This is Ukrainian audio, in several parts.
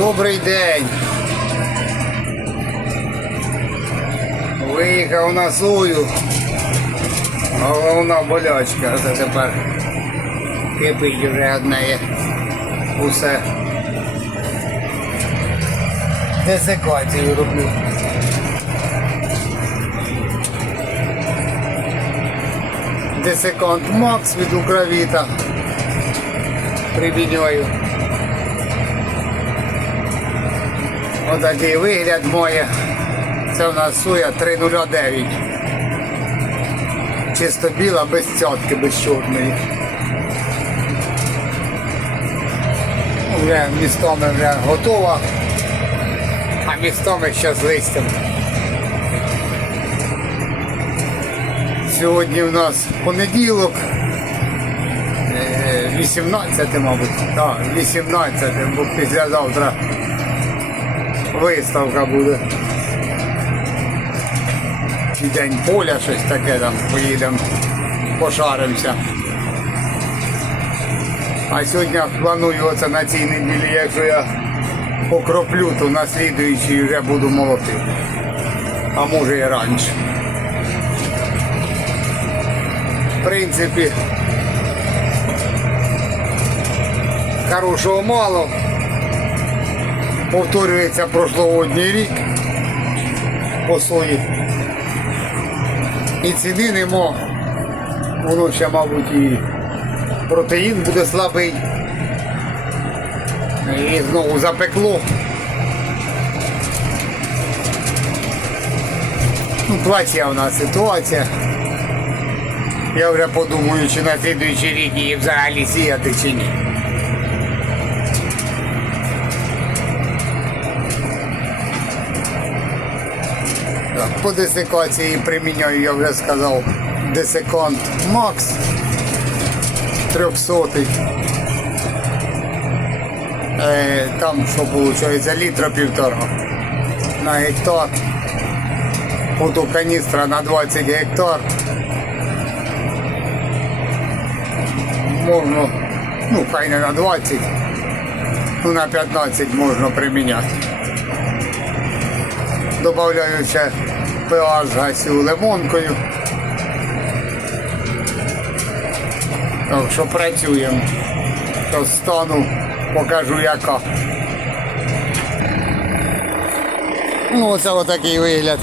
Добрий день. Виїхав на сою. Головна болячка. Це тепер кипить вже одне. Усе. Десекацію роблю. Десекант Макс від Укравіта. Примінюю. Отакий вигляд має. Це в нас суя 309. Чисто біла, без цятки, без чорної. Вже містами вже готова, а містами ще з листям. Сьогодні в нас понеділок. е, 18, мабуть. Так, 18, бо післязавтра виставка буде. Чи день поля, щось таке там, поїдемо, пошаримося. А сьогодні планую оце на цій неділі, якщо я покроплю, то на слідуючій вже буду молотити. А може і раніше. В принципі, хорошого мало. Повторюється прошлогодній рік по сої. І ціни нема. Воно ще, мабуть, і протеїн буде слабий. І знову запекло. Ну, нас ситуація. Я вже подумаю, чи на слідуючий рік її взагалі сіяти чи ні. По десикації приміняю, я вже сказав, десикант Макс 300. Е, там що виходить, літра півтора на гектар. Ото каністра на 20 гектар. Можна, ну хай не на 20, ну на 15 можна приміняти. Добавляю ще pH гасю лимонкою. Так що працюємо. То стану, покажу яка. Ну оце отакий вигляд.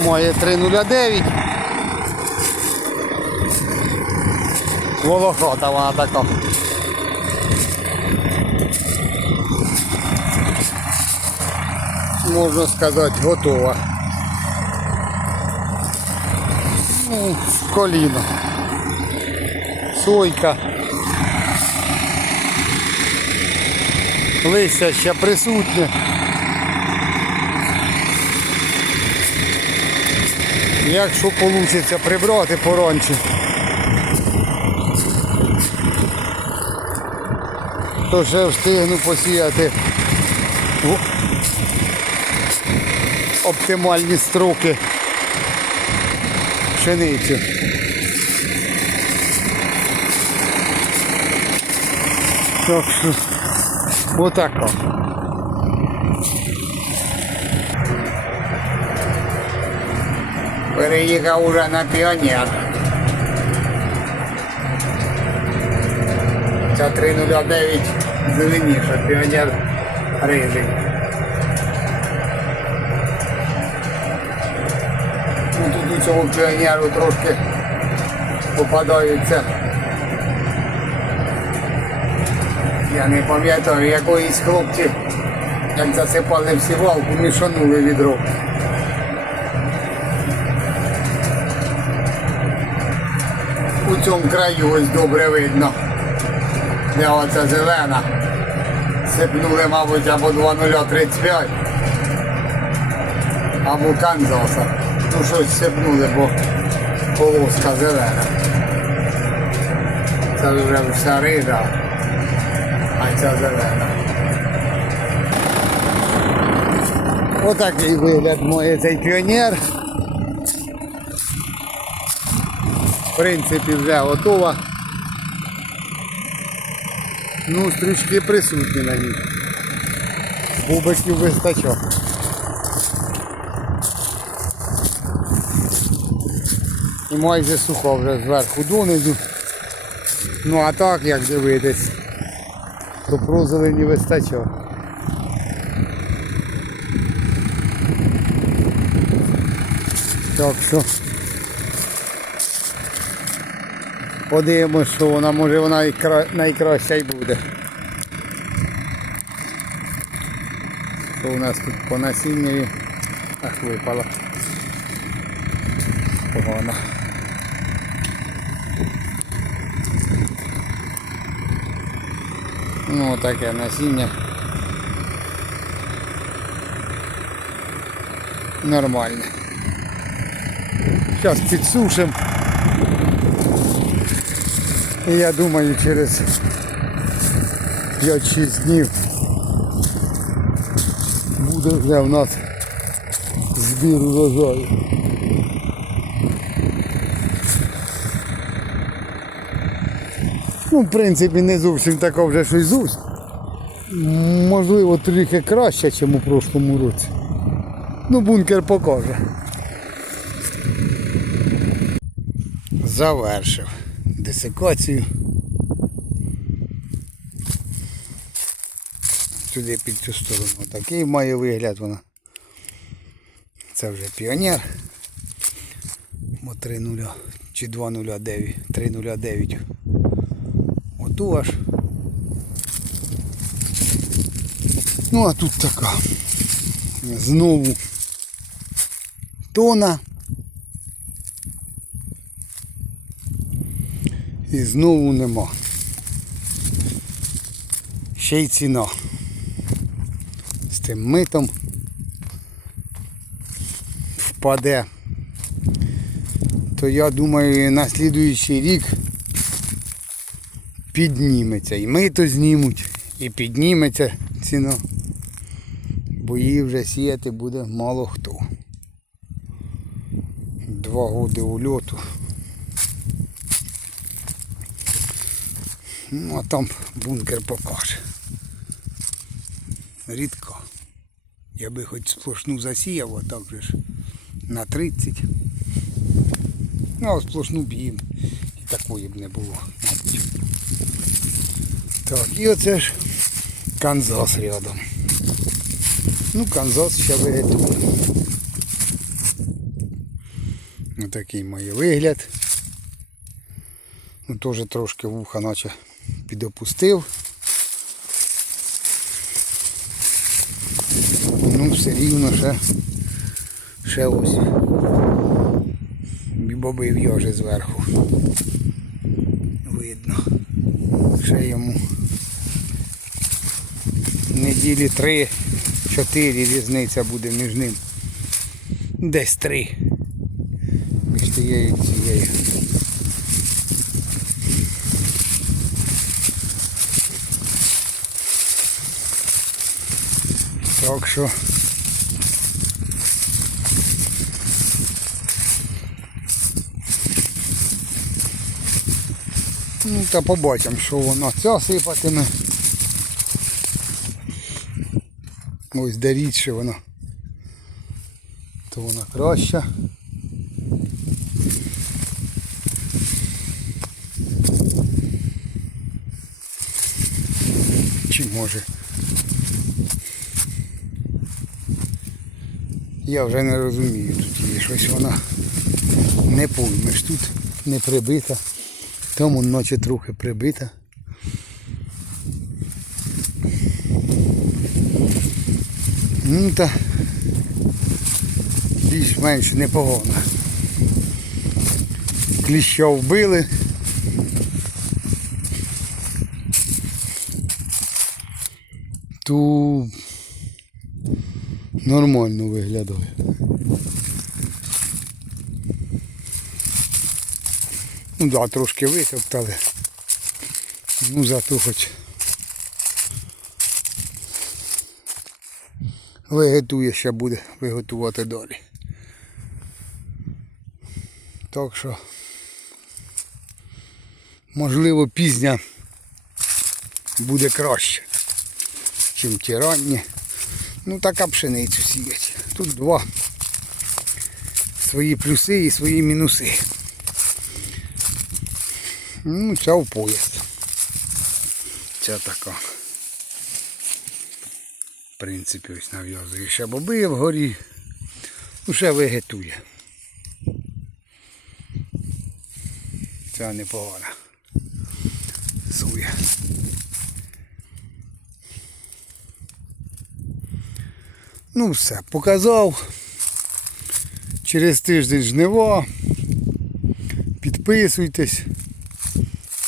Моє 309. Волохота вона така. Можна сказати, готова. Ну, коліно. Сойка. Листя ще присутнє. Якщо вийде прибрати поранче, то ще встигну посіяти оптимальні строки пшеницю. Так що отако. Переїхав уже на піонер. Ця 309 зеленіша, піонер рижий. Тут цього піонеру трошки попадаються. Я не пам'ятаю, якоїсь хлопці, як засипали всі валку, мішанули відро. У цьому краю ось добре видно. Де оця зелена. Сипнули, мабуть, або 2035, або Канзаса. Ну щось сипнули, бо полоска зелена. Це вже вся рида, а ця зелена. Отакий вигляд має цей піонер. В принципі, вже готова. Ну, стрючки присутні на ній. Бубиків вистачає. Майже сухо вже зверху донизу. Ну а так, як дивитись, то прозелені вистачає. Так що подивимось, що вона, може вона і кра... найкраща й буде. Що у нас тут по насінню? Ах, випало. Погано. Таке насіння. Нормальне. Зараз підсушимо. І я думаю, через 5-6 днів буде вже в нас збір урожаю. Ну, в принципі, не зовсім таке вже щось зовсім. Можливо, трохи краще, ніж у прошлому році. Ну, бункер покаже. Завершив десикацію. Сюди під цю сторону. Такий має вигляд вона. Це вже піонер. Бо 3.0 чи 2.09. 3.09. Оту аж. Ну а тут така. Знову тона. І знову нема. Ще й ціна. З тим митом впаде. То я думаю на слідуючий рік підніметься. І мито знімуть, і підніметься ціна. Бо її вже сіяти буде мало хто. Два роки ульоту. Ну а там бункер покаже. Рідко. Я би хоч сплошну засіяв, а так же ж на 30. Ну а сплошну б їм і такої б не було. Так, і оце ж Канзас рядом. Ну, Канзас ще виготує. Отакий має вигляд. Ну, теж трошки вуха наче підопустив. Ну, все рівно ще, ще ось. Боби в'яже зверху. Видно. Ще йому неділі три-чотири різниця буде між ним. Десь три. Між тією і цією. Так що Ну та побачимо, що воно ця сипатиме. Ось де рідше воно. То вона краща. Чи може? Я вже не розумію, тут є щось вона не поймеш, тут не прибита. Тому ночі трохи прибита. Ну та більш-менш непогано. Кліща вбили. То нормально виглядає. Ну да, трошки витоптали. Ну зато хоч виготує ще буде виготувати далі. Так що можливо пізня буде краще, чим ті ранні. Ну така пшеницю сіять. Тут два. Свої плюси і свої мінуси. Ну, ця в пояс. Ця така. В принципі, ось нав'язує ще боби вгорі. Ну, ще вегетує. Ця непогана. Сує. Ну все, показав. Через тиждень жнива. Підписуйтесь,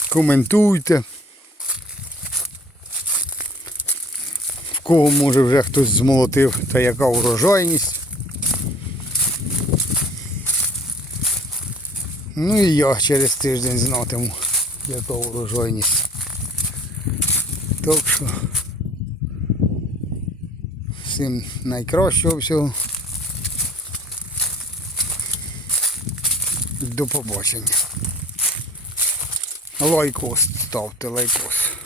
коментуйте. Кого може вже хтось змолотив та яка урожайність. Ну і я через тиждень знатиму, яка урожайність. Так що всім найкращого всього. До побачення. Лайкос ставте лайкос.